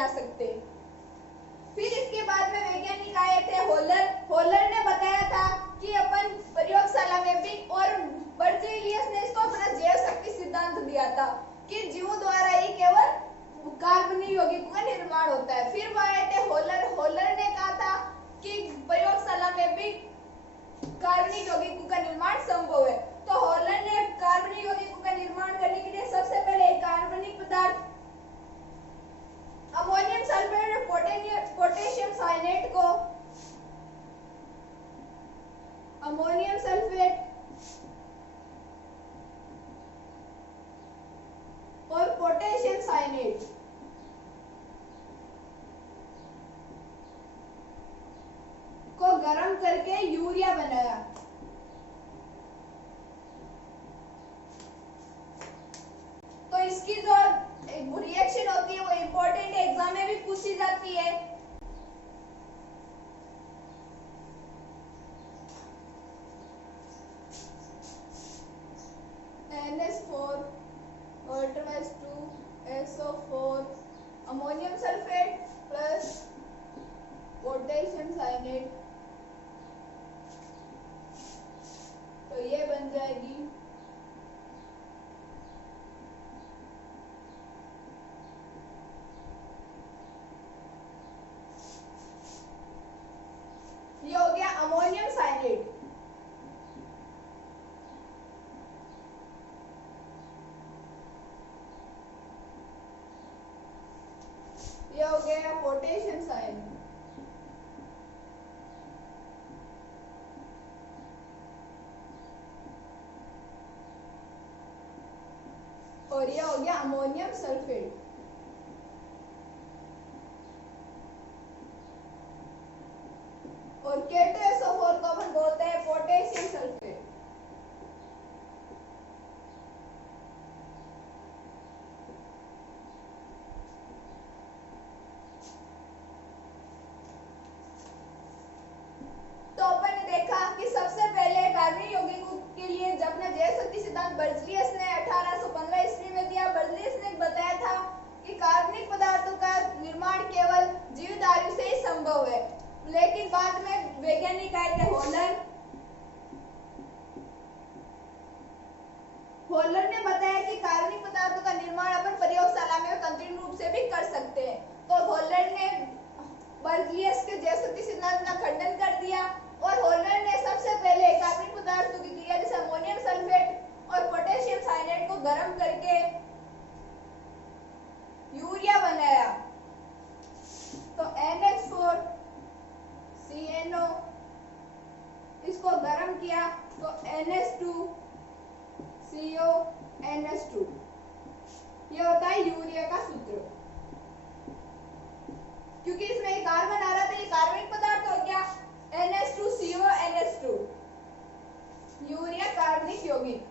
बना सकते। फिर इसके बाद में वैज्ञानिक आए थे होलर। होलर ने बताया था कि अपन प्रयोगशाला में भी, और बर्जीलियस ने इसको अपना जैव शक्ति सिद्धांत दिया था कि जीवों द्वारा ही केवल कार्बनिक यौगिकों का निर्माण होता है। फिर वो आए थे होलर। होलर ने कहा था कि प्रयोगशाला में भी कार्बनिक यौगिकों का निर्माण संभव है। तो होलर ने कार्बनिक यौगिकों का निर्माण करने के लिए सबसे पहले कार्बनिक पदार्थ अमोनियम सल्फेट और पोटेशियम साइनेट को, अमोनियम सल्फेट और पोटेशियम साइनेट को गर्म करके यूरिया बनाया। तो इसकी जो रिएक्शन होती है वो इंपॉर्टेंट है, एग्जाम में भी पूछी जाती है। NH4 2SO4 ammonium sulphate plus potassium cyanate, तो ये बन जाएगी ये हो गया अमोनियम साइनेट। ये हो गया पोटेशियम साइनेट। और ये हो गया अमोनियम सल्फेट। और K2SO4 को अपन बोलते हैं पोटेशियम सल्फेट। तो अपन ने देखा कि सबसे पहले कार्बनिक यौगिकों के लिए जब अपना जैव शक्ति सिद्धांत बर्जीलियस ने 1815 ईस्वी में दिया। बर्जीलियस ने बताया था कि कार्बनिक पदार्थों का निर्माण केवल जीवधारियों से ही संभव है। लेकिन बाद में वैज्ञानिक आए थे होलर। होलर ने बताया कि कार्बनिक पदार्थों का निर्माण अपन प्रयोगशाला में कृत्रिम रूप से भी कर सकते हैं। तो होलर ने बर्जीलियस के जैव शक्ति सिद्धांत का खंडन कर दिया और होलर ने सबसे पहले कार्बनिक पदार्थों की क्रिया जैसे अमोनियम सल्फेट और पोटेशियम साइनेट को गर्म करके यूरिया बनाया। तो NH4 CNO इसको गर्म किया तो NH2 CO NH2, ये होता है यूरिया का सूत्र। क्योंकि इसमें कार्बन आ रहा था, ये कार्बनिक पदार्थ हो गया NH2 CO NH2, यूरिया कार्बनिक यौगिक।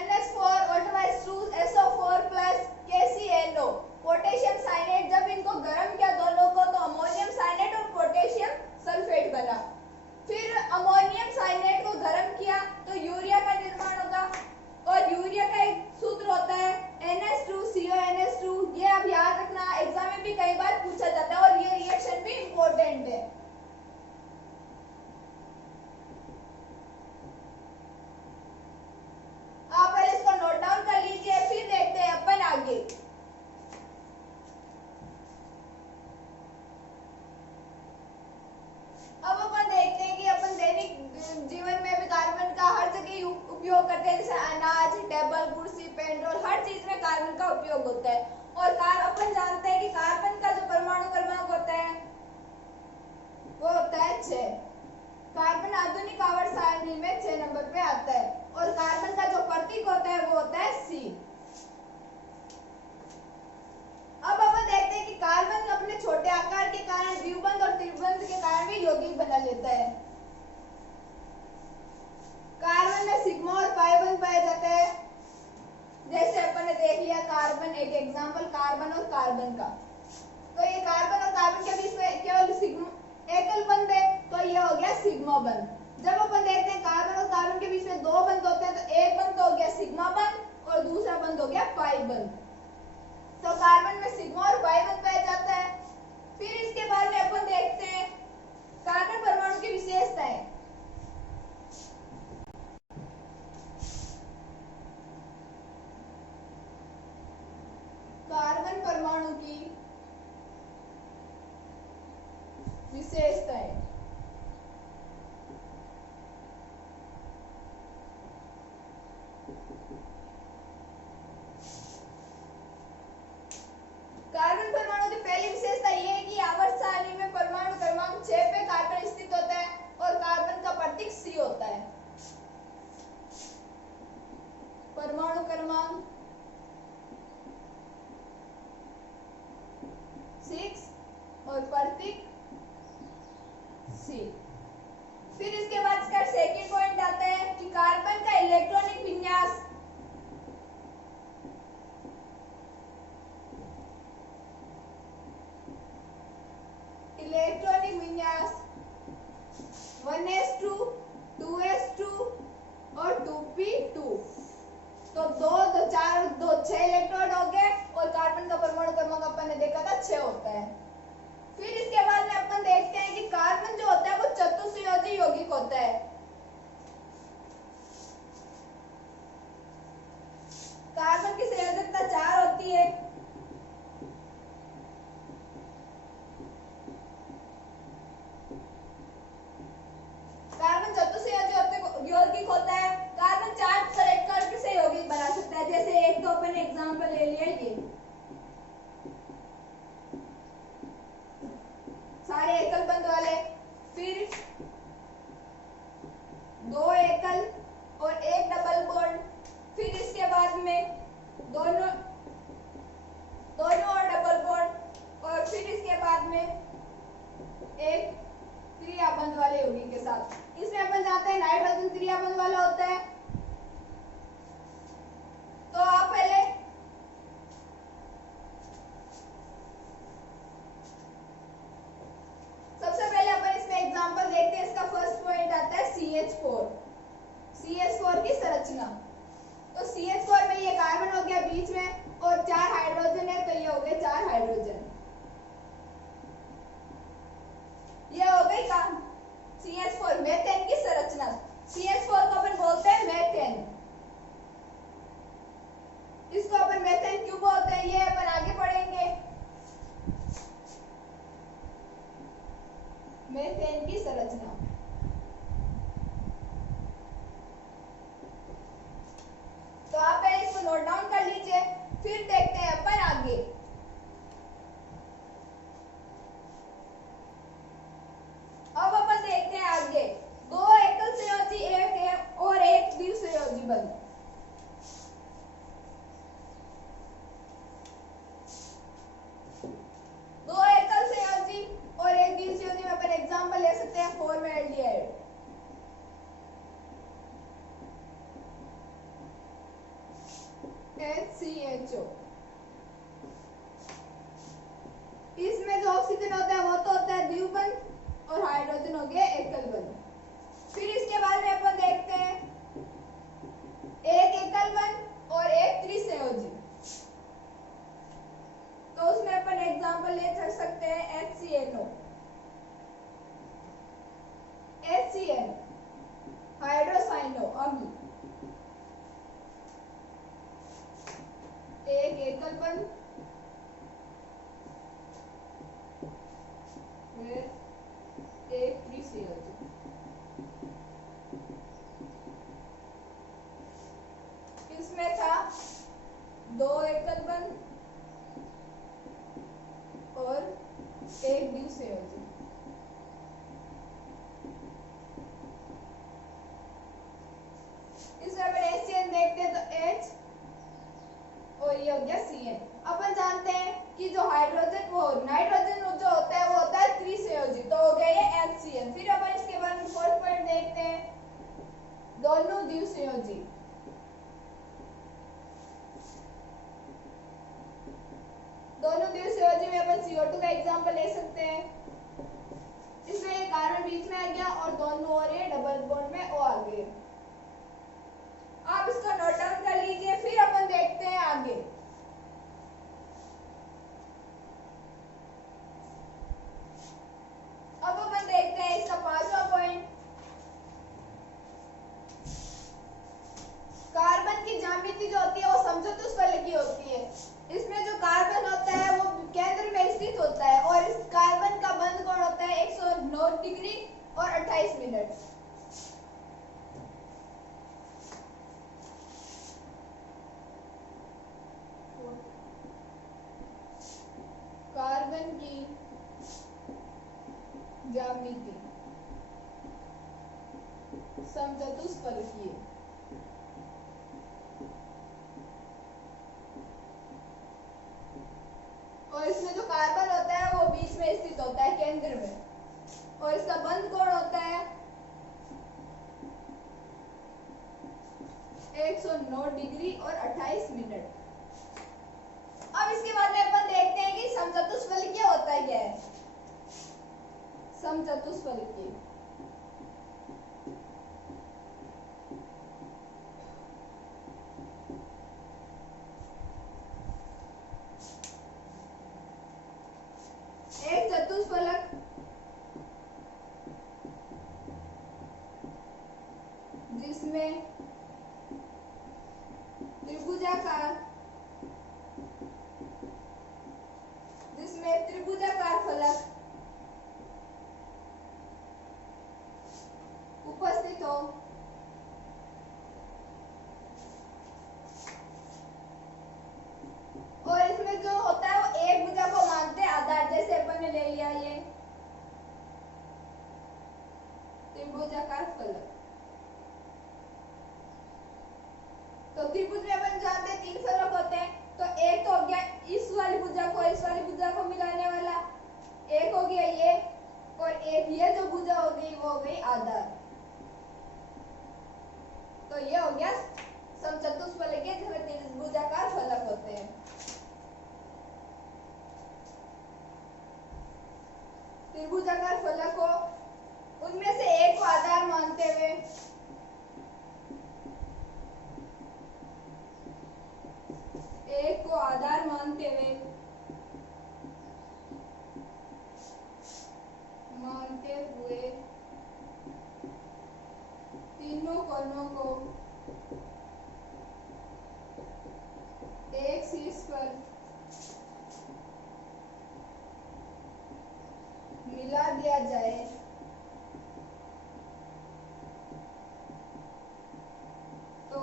NH4 2SO4 plus KCNO potassium साइनेट, जब इनको गर्म किया दोनों को तो अमोनियम साइनेट और पोटेशियम सल्फेट बना। फिर अमोनियम साइनेट को गर्म किया तो यूरिया का निर्माण होगा और यूरिया का एक सूत्र होता है NH2 CO NH2। ये आप याद रखना, एग्जाम में भी कई बार पूछा जाता है और ये रिएक्शन भी इंपॉर्टेंट है। आप पहले इसको नोट डाउन कर लीजिए, फिर देखते हैं अपन आगे। अब अपन देखते हैं कि अपन दैनिक जीवन में भी कार्बन का हर जगह उपयोग करते हैं, जैसे अनाज, टेबल कुर्सी, पेट्रोल, हर चीज में कार्बन का उपयोग होता है। और अपन जानते हैं कि कार्बन का जो परमाणु क्रमांक होता है वो होता है 6। कार्बन आधुनिक आवर्त सारणी में 6 नंबर पे आता है और कार्बन का जो प्रतीक होता है वो होता है C। अब अपन देखते हैं कि कार्बन अपने छोटे आकार के कारण द्विबंध और त्रिबंध के कारण भी यौगिक बना लेता है। कार्बन में सिग्मा और पाई बंध पाया जाता है। जैसे अपन ने देख लिया कार्बन, एक एग्जांपल कार्बन और कार्बन का। सिग्मा बंध। जब अपन देखते हैं कार्बन और कार्बन के बीच में दो बंध होते हैं, तो एक बंध हो गया सिग्मा बंध और दूसरा बंध हो गया पाई बंध। तो कार्बन में सिग्मा और पाई बंध पाया जाता है। फिर इसके बाद में अपन देखते हैं कार्बन परमाणु की विशेषताएं। कार्बन परमाणु की विशेषताएं। कार्बन परमाणु की पहली विशेषता यह है कि आवर्त सारणी में परमाणु क्रमांक 6 पे कार्बन स्थित होता है और कार्बन का प्रतीक C होता है। परमाणु क्रमांक 6 और प्रतीक C। फिर इसके बाद इसका सेकंड पॉइंट आता है कि कार्बन का इलेक्ट्रॉनिक विन्यास इलेक्ट्रॉनिक विन्यास 1s2 2s2 और 2p2। तो 2 2 4 2 6 इलेक्ट्रॉन हो गए और कार्बन का परमाणु क्रमांक अपन ने देखा था 6 होता है। फिर इसके बाद में अपन देखते हैं कि कार्बन जो होता है वो चतुस्संयोजी यौगिक होता है। कार्बन की संयोजकता 4 होती है। कार्बन चतुस्संयोजी यौगिक होता है। कार्बन 4 प्रकार से यौगिक बना सकता है। जैसे एक तो अपन एग्जांपल ले लिया ये सारे एकल बंध वाले, फिर 2 एकल और 1 डबल बॉन्ड, फिर इसके बाद में दोनों और डबल बॉन्ड, और फिर इसके बाद में एक त्रियाबंध वाले यौगिक के साथ। इसमें अपन जानते हैं नाइट्रोजन त्रियाबंध वाला होता है। तो आप पहले सबसे पहले अपन इसमें एग्जांपल देखते हैं। इसका फर्स्ट पॉइंट आता है CH4। CH4 की संरचना। तो CH4 में ये कार्बन हो गया बीच में और 4 हाइड्रोजन है, तो ये हो गए 4 हाइड्रोजन। ये हो गई CH4 मेथेन की संरचना। CH4 को अपन बोलते हैं मेथेन। इसको अपन मेथेन क्यों बोलते हैं ये अपन आगे पढ़ेंगे। मेथेन की संरचना। तो आप पहले इसको नोट डाउन कर लीजिए, फिर देखते हैं अपन आगे। अब अपन देखते हैं आगे 2 एकल संयोजी एक है और 1 द्विसंयोजी बंध। दो एकल संयोजी और 1 द्विसंयोजी में अपन एग्जांपल ले सकते हैं फॉर्मेल्डिहाइड। HCHO। इसमें जो ऑक्सीजन होता है वो तो होता है द्विबंध और हाइड्रोजन हो गया एकल बंध। फिर इसके बाद में अपन देखते हैं 1 एकल बंध और 1 त्रिसंयोजी। तो उसमें अपन एग्जांपल ले सकते हैं HCNO, HCN हाइड्रोसाइनो अम्ल। 1 एकल बंध फिर 1 त्रिसंयोजी। इसमें था 2 एकल बंध और 1 द्विसंयोजी। इसमें अपन HCN देखते हैं तो H और ये हो गया CN। अपन जानते हैं कि जो हाइड्रोजन वो नाइट्रोजन जो होता है वो होता है त्रिसंयोजी, तो हो गया ये HCN। फिर अपन इसके बाद में फोर्थ पॉइंट देखते हैं दोनों द्विसंयोजी। दोनों द्विसंयोजी में अपन CO2 का एग्जांपल ले सकते हैं। इसमें कार्बन बीच में आ गया और दोनों और ये डबल बॉन्ड में ओ आ गए। आप इसको नोट डाउन कर लीजिए, फिर अपन देखते हैं आगे। अब अपन देखते हैं इसका पांचवा पॉइंट, कार्बन की ज्यामिति जो होती है वो समचतुष्फलक की होती है। इसमें जो कार्बन होता है वो केंद्र में स्थित होता है और इस कार्बन का बंध कोण होता है 109 डिग्री और 28 मिनट। कार्बन की ज्यामिति समचतुष्फलकीय। और इसमें जो कार्बन होता है वो बीच में स्थित होता है केंद्र में और इसका बंध कोण होता है 109 डिग्री और 28 मिनट। अब इसके बाद में अपन देखते हैं कि समचतुष्फलकीय होता है क्या है। समचतुष्फलकीय एक चतुष्फलक जिसमें त्रिभुजाकार फलक उपस्थित हो और इसमें जो होता है वो एक भुजा को मानते हैं आधार, जैसे अपन ने ले लिया ये त्रिभुजाकार फलक। तो त्रिभुज में अपन जानते हैं 3 फलक होते हैं, तो एक तो हो गया इस वाली भुजा को मिलाने वाला, एक हो गया ये और एक ये जो भुजा हो गई वो हो गई आधार। तो ये हो गया समचतुष्फलकीय जिसमें त्रिभुजाकार फलक होते हैं। त्रिभुजाकार फलक को उनमें से एक को आधार मानते हुए तीनों कोनों को एक शीर्ष पर मिला दिया जाए तो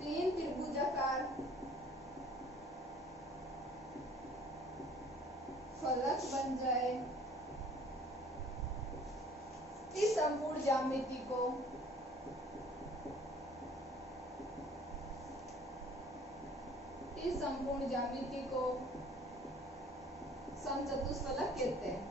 3 त्रिभुजाकार फलक बन जाए। इस संपूर्ण ज्यामिति को समचतुष्फलक कहते हैं।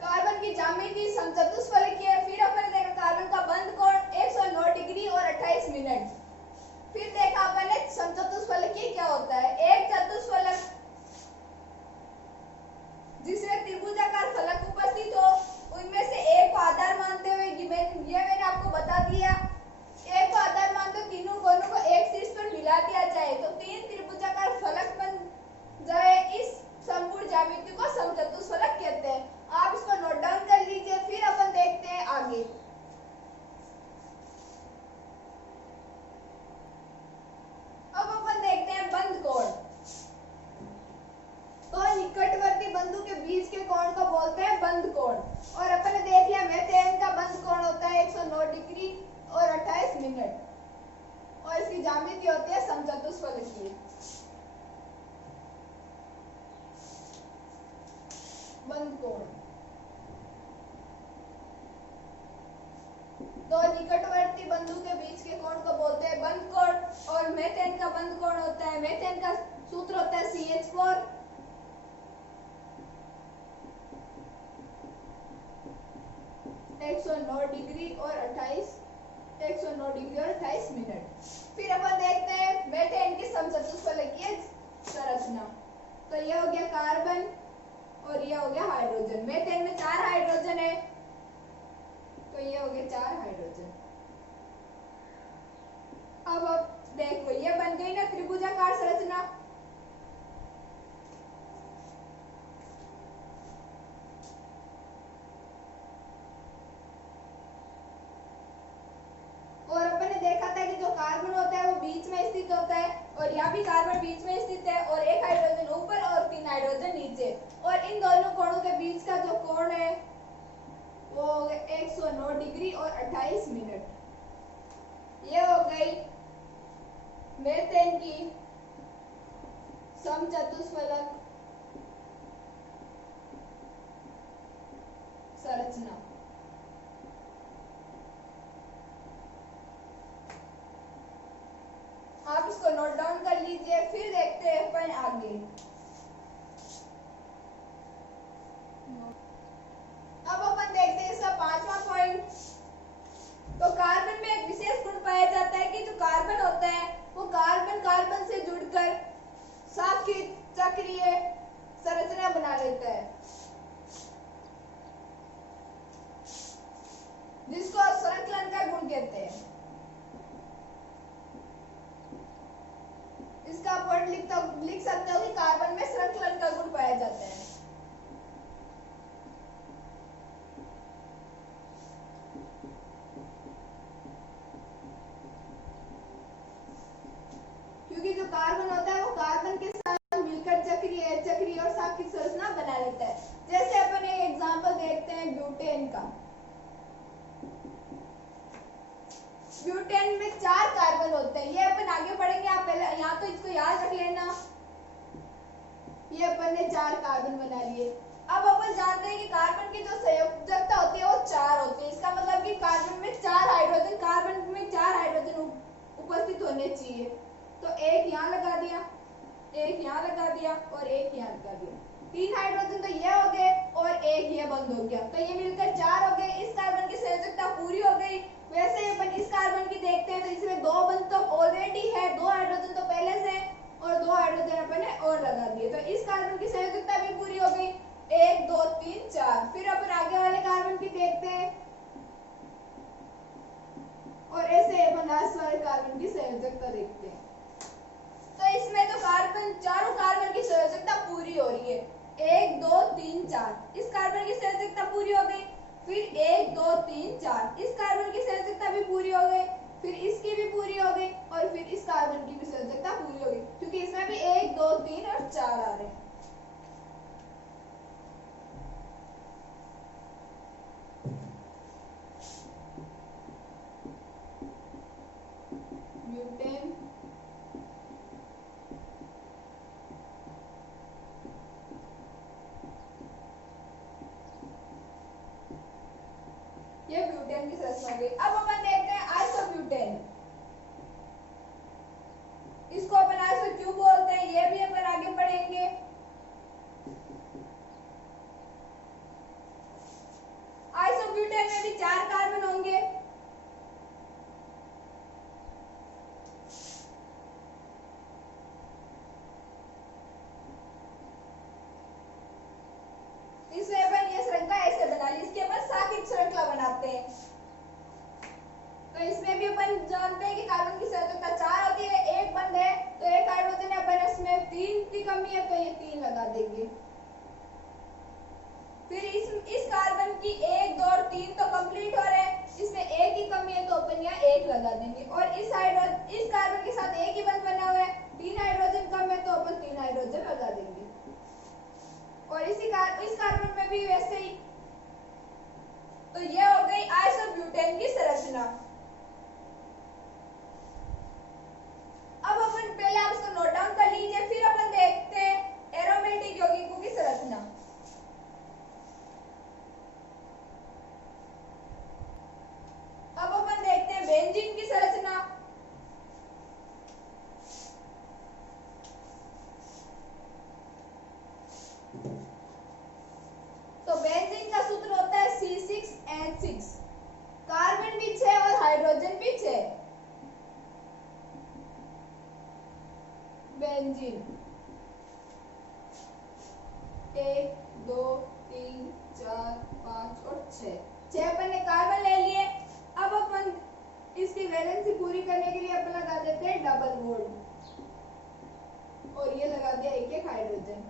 कार्बन की ज्यामिति समचतुष्फलकीय है। फिर अपन ने देखा कार्बन का बंध कोण 109 डिग्री और 28 मिनट। फिर देखा अपन ने समचतुष्फलकीय क्या होता है। एक चतुष्फलक जिसमें त्रिभुजाकार फलक उपस्थित हो, उनमें से एक को आधार मानते हुए मैंने आपको बता दिया, एक को आधार मानते हुए तीनों कोनों को एक शीर्ष पर मिला दिया जाए तो 3 त्रिभुजाकार फलक बन जाए। इस संपूर्ण ज्यामिति को समचतुष्फलक कहते हैं। आप इसको नोट डाउन कर लीजिए, फिर अपन देखते हैं आगे। अब अपन देखते हैं बंध कोण। तो निकटवर्ती बंधु के बीच के कोण को बोलते हैं बंध कोण। और अपन ने देख लिया मीथेन का बंध कोण होता है 109 डिग्री और 28 मिनट और इसकी ज्यामिति होती है समचतुष्फलकीय। बंध कोण तो निकटवर्ती बंधु के बीच के कोण को बोलते हैं बंध कोण। और मीथेन का बंध कोण होता है, मीथेन का सूत्र होता है CH4 109 डिग्री और 28 109 डिग्री और 28 मिनट। फिर अपन देखते हैं मीथेन की समचतुष्फलकीय संरचना। तो ये हो गया कार्बन और ये हो गया हाइड्रोजन। मीथेन में 4 हाइड्रोजन है, तो ये हो गए 4 हाइड्रोजन। अब देखो ये बन गई ना त्रिभुजाकार संरचना। और अपन ने देखा था कि जो कार्बन होता है वो बीच में स्थित होता है और यहाँ भी कार्बन बीच में स्थित है और एक हाइड्रोजन ऊपर और 3 हाइड्रोजन नीचे। और इन दोनों कोणों के बीच का जो कोण है वो हो गया 109 डिग्री और 28 मिनट। ये हो गई मीथेन की समचतुष्फलक संरचना। आप इसको नोट डाउन कर लीजिए। फिर देखते हैं अपन आगे। अब अपन देखते हैं इसका 5वां पॉइंट। तो कार्बन में एक विशेष गुण पाया जाता है कि जो कार्बन होता है वो कार्बन कार्बन से जुड़कर साखित चक्रीय संरचना बना लेता है, जिसको संकलन का गुण कहते हैं। इसका पॉइंट लिख सकते हो कि कार्बन में संकलन का गुण पाया जाता है। क्योंकि जो कार्बन होता है वो कार्बन के साथ मिलकर चक्रीय और साखित संरचना बना लेता है। जैसे अपन एक एग्जांपल देखते हैं ब्यूटेन का। ब्यूटेन में 4 कार्बन होते हैं। ये अपन आगे पढ़ेंगे, आप पहले यहाँ तो इसको याद रख लेना। ये अपन ने 4 कार्बन बना लिए। अब अपन जानते हैं कि कार्बन की जो संयोजकता होती है वो 4 होती है। इसका मतलब कि कार्बन में 4 हाइड्रोजन उपस्थित होने चाहिए। तो एक यहाँ लगा दिया, एक यहाँ लगा दिया और एक यहाँ लगा दिया। 3 हाइड्रोजन तो ये हो गए और एक ये बंद हो गया, तो ये मिलकर 4 हो गए। इस कार्बन की संयोजकता पूरी हो गई। वैसे ही अपन इस कार्बन की देखते हैं तो इसमें 2 बंद तो ऑलरेडी है, 2 हाइड्रोजन तो पहले से और 2 हाइड्रोजन अपन ने और लगा दिए। तो इस कार्बन की संयोजकता भी पूरी हो गई। 1 2 3 4। फिर अपन आगे वाले कार्बन की देखते हैं और ऐसे अपन लास्ट वाले कार्बन की संयोजकता देखते हैं। तो इसमें तो चारों कार्बन की संयोजकता पूरी हो रही है। 1 2 3 4। इस कार्बन की संयोजकता पूरी हो गई। फिर 1 2 3 4। इस कार्बन की संयोजकता भी पूरी हो गई। फिर इसकी भी पूरी हो गई और फिर इस कार्बन की भी संयोजकता पूरी हो गई, क्योंकि इसमें भी 1 2 3 और 4 आ रहे हैं। ब्यूटेन ये ब्यूटेन की संरचना गई। अब अपन देखते हैं आइसोब्यूटेन। इसको अपन आइसो क्यों बोलते हैं ये भी अपन आगे पढ़ेंगे। आइसोब्यूटेन में भी 4 कार्बन होंगे। इसमें अपन ये श्रृंखला ऐसे बना ली, इसके अपन साखित श्रृंखला बनाते हैं। तो इसमें भी अपन जानते हैं कि कार्बन की संयोजकता 4 होती है, एक बंद है तो एक हाइड्रोजन है, अपन इसमें 3 की कमी है तो ये 3 लगा देंगे। फिर इस कार्बन की 1 2 और 3 तो कंप्लीट हो रहे हैं, इसमें एक ही कमी है तो अपन यहाँ 1 लगा देंगे। और इस कार्बन के साथ एक ही बंद बना हुआ है, 3 हाइड्रोजन कम है तो अपन 3 हाइड्रोजन लगा देंगे। और इस कार्बन में भी वैसे ही। तो ये हो गई आइसोब्यूटेन की संरचना। अब अपन पहले आप इसको नोट डाउन कर लीजिए। फिर अपन देखते हैं एरोमेटिक यौगिकों की संरचना। अब अपन देखते हैं बेंजीन की संरचना। तो बेंजीन का सूत्र होता है C6H6। कार्बन भी 6 और बेंजीन। 1 2 3 4 5 और 6 अपन ने कार्बन ले लिए। अब अपन इसकी वैलेंसी पूरी करने के लिए अपन लगा देते हैं डबल बॉन्ड और ये लगा दिया एक एक हाइड्रोजन।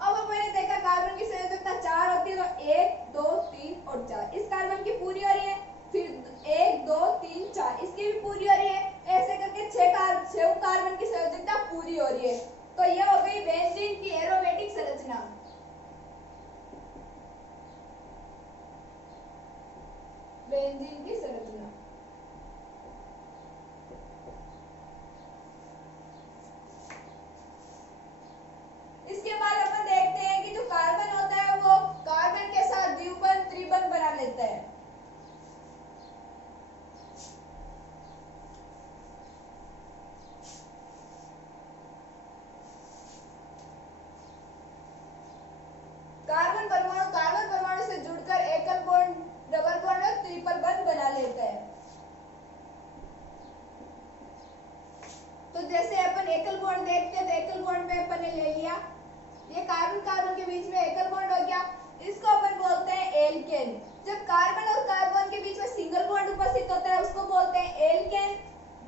अब अपन ने देखा कार्बन की संयोजकता 4 होती है तो 1 2 3 और 4 इस कार्बन की पूरी हो रही है। फिर 1 2 3 4 इसकी भी पूरी हो रही है। ऐसे करके 6 कार्बन की संयोजकता पूरी हो रही है। तो यह हो गई बेंजीन की एरोमेटिक संरचना। बेंजीन की संरचना। इसके बाद अपन देखते हैं कि जो कार्बन होता है वो कार्बन के साथ द्विबंध त्रिबंध बना लेता है। कार्बन परमाणु से जुड़कर एकल बॉन्ड, डबल बॉन्ड और ट्रिपल बॉन्ड बना लेता है। तो जैसे अपन एकल बॉन्ड देखते हैं तो एकल बॉन्ड में अपन ने ले लिया, ये कार्बन कार्बन के बीच में एकल बॉन्ड हो गया, इसको अपन बोलते हैं एल्केन। जब कार्बन और कार्बन के बीच में सिंगल बॉन्ड उपस्थित होता है उसको बोलते हैं एल्केन।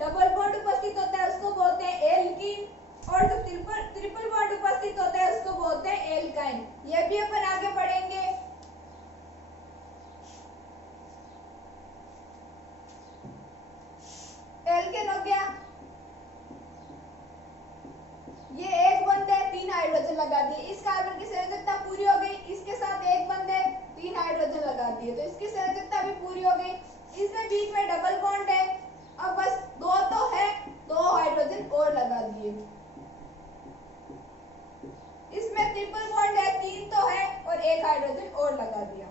डबल बॉन्ड उपस्थित होता है उसको बोलते हैं एल्कीन और जब ट्रिपल बॉन्ड उपस्थित होता है उसको बोलते हैं एल्काइन। ये भी अपन आगे पढ़ेंगे। एल्केन हो गया, ये एक बंद है 3 हाइड्रोजन लगा दिए। इस कार्बन की संयोजकता पूरी हो गई, इसके साथ एक बंद है 3 हाइड्रोजन लगा दिए तो इसकी संयोजकता भी पूरी हो गई। इसमें बीच में डबल बॉन्ड है, अब बस 2 तो है 2 हाइड्रोजन और लगा दिए। इसमें ट्रिपल बॉन्ड है 3 तो है और 1 हाइड्रोजन और लगा दिया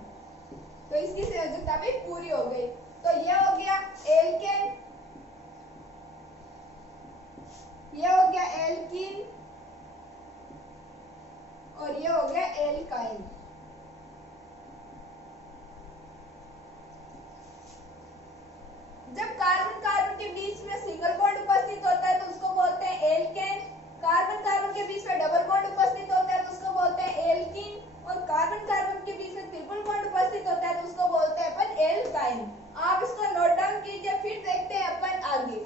तो इसकी संयोजकता भी पूरी हो गई। तो यह हो गया एल्केन, यह हो गया एल्कीन और यह हो गया एल्काइन। जब कार्बन कार्बन के बीच में सिंगल बॉन्ड उपस्थित होता है तो उसको बोलते हैं एल्केन। कार्बन कार्बन के बीच में डबल बॉन्ड उपस्थित होता है तो उसको बोलते हैं एल्कीन और कार्बन कार्बन के बीच में ट्रिपल बॉन्ड उपस्थित होता है तो उसको बोलते हैं अपन एल्काइन। आप इसको नोट डाउन कीजिए, फिर देखते हैं अपन आगे।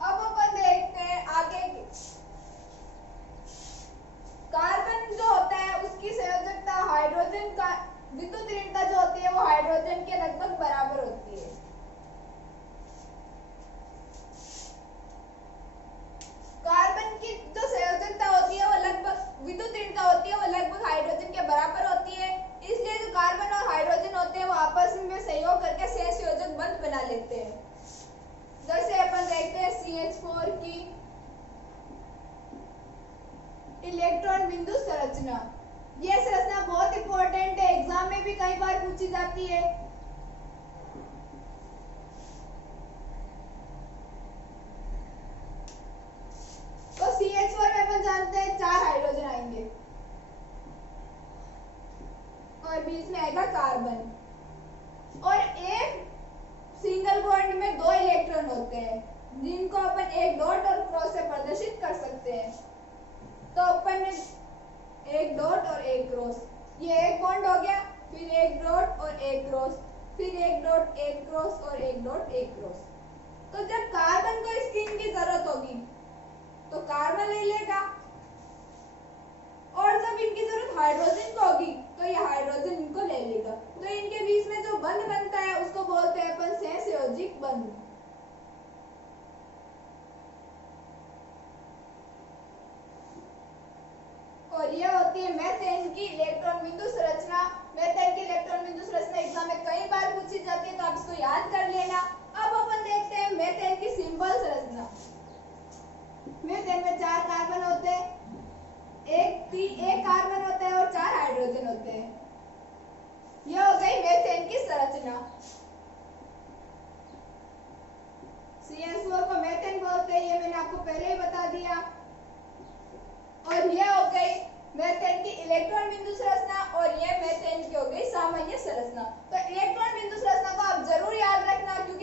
अब अपन देखते हैं आगे कार्बन जो होता है उसकी संयोजकता हाइड्रोजन का विद्युत ऋणता जो होती है वो हाइड्रोजन के लगभग बराबर होती है। कार्बन की जो संयोजकता होती है वो लगभग विद्युत ऋणता होती है वो लगभग हाइड्रोजन के बराबर होती है। इसलिए जो कार्बन और हाइड्रोजन होते हैं वो आपस में सहयोग करके सहसंयोजक बंध बना लेते हैं। जैसे अपन देखते हैं CH4 की इलेक्ट्रॉन बिंदु संरचना। यह संरचना बहुत इंपॉर्टेंट है, एग्जाम में भी कई बार पूछी जाती है। तो CH4 में अपन जानते हैं 4 हाइड्रोजन आएंगे और बीच में आएगा कार्बन और एक सिंगल बॉन्ड में 2 इलेक्ट्रॉन होते हैं जिनको अपन एक डॉट और क्रॉस से प्रदर्शित कर सकते हैं। तो अपन ने एक डॉट और एक क्रॉस, ये एक बॉन्ड हो गया, फिर एक डॉट और एक क्रॉस, फिर एक डॉट एक क्रॉस और एक डॉट एक क्रॉस। तो जब कार्बन को स्किन की जरूरत होगी तो कार्बन ले लेगा और जब इनकी जरूरत हाइड्रोजन को होगी तो ये हाइड्रोजन इनको ले लेगा। तो इनके बीच में जो बंध बनता है उसको बोलते हैं अपन सहसंयोजिक बंध। और ये होती है मेथेन की इलेक्ट्रॉन बिंदु संरचना। मेथेन की इलेक्ट्रॉन बिंदु संरचना एग्जाम में कई बार पूछी जाती है तो आप इसको याद कर लेना। अब अपन देखते हैं मेथेन की सिंबल संरचना। मेथेन में 4 कार्बन होते हैं, एक कार्बन होता है और 4 हाइड्रोजन होते हैं। यह हो गई मेथेन की संरचना। CH4 को मेथेन बोलते हैं, ये मैंने आपको पहले ही बता दिया। और यह हो गई मीथेन की इलेक्ट्रॉन बिंदु संरचना और ये मीथेन की हो गई सामान्य संरचना। तो इलेक्ट्रॉन बिंदु संरचना को आप जरूर याद रखना, क्योंकि